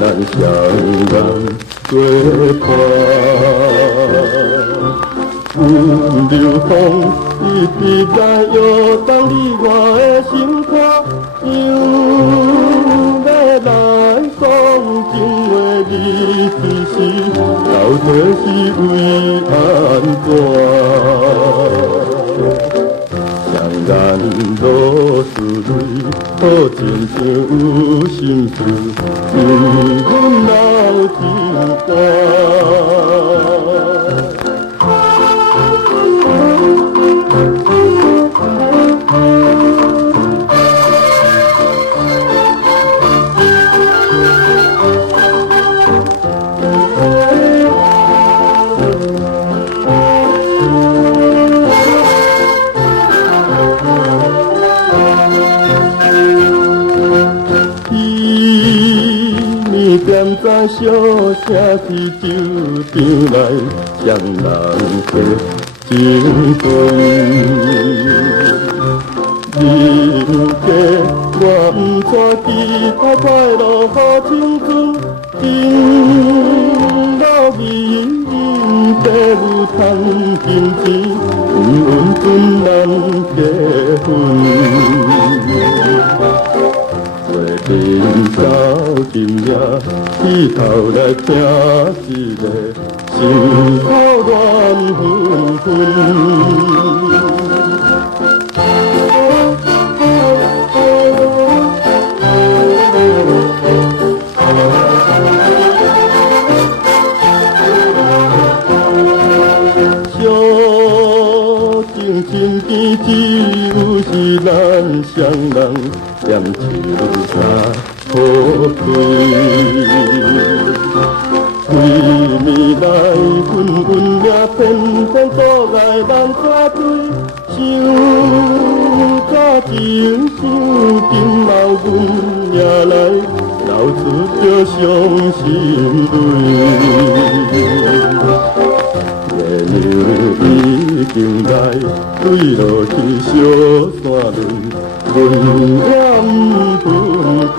咱双人作伴。温柔风一直在摇动你我的心肝，又要来讲情话，你只是到底是为安怎？双眼落珠泪，好亲像有心事，让阮流真大。在小城市酒场内，双人过情分。人家我不带其他快乐好青春，情路意白如赚金钱，稳稳准咱结婚。人走今夜，起头来听一个心口乱纷纷。小情深边只有是咱双人。念秋沙好开，为暝来纷纷也偏偏阻碍咱相对，想早情想今后阮也来流出着伤心泪。月亮已经来，坠落去小山林。云烟分开。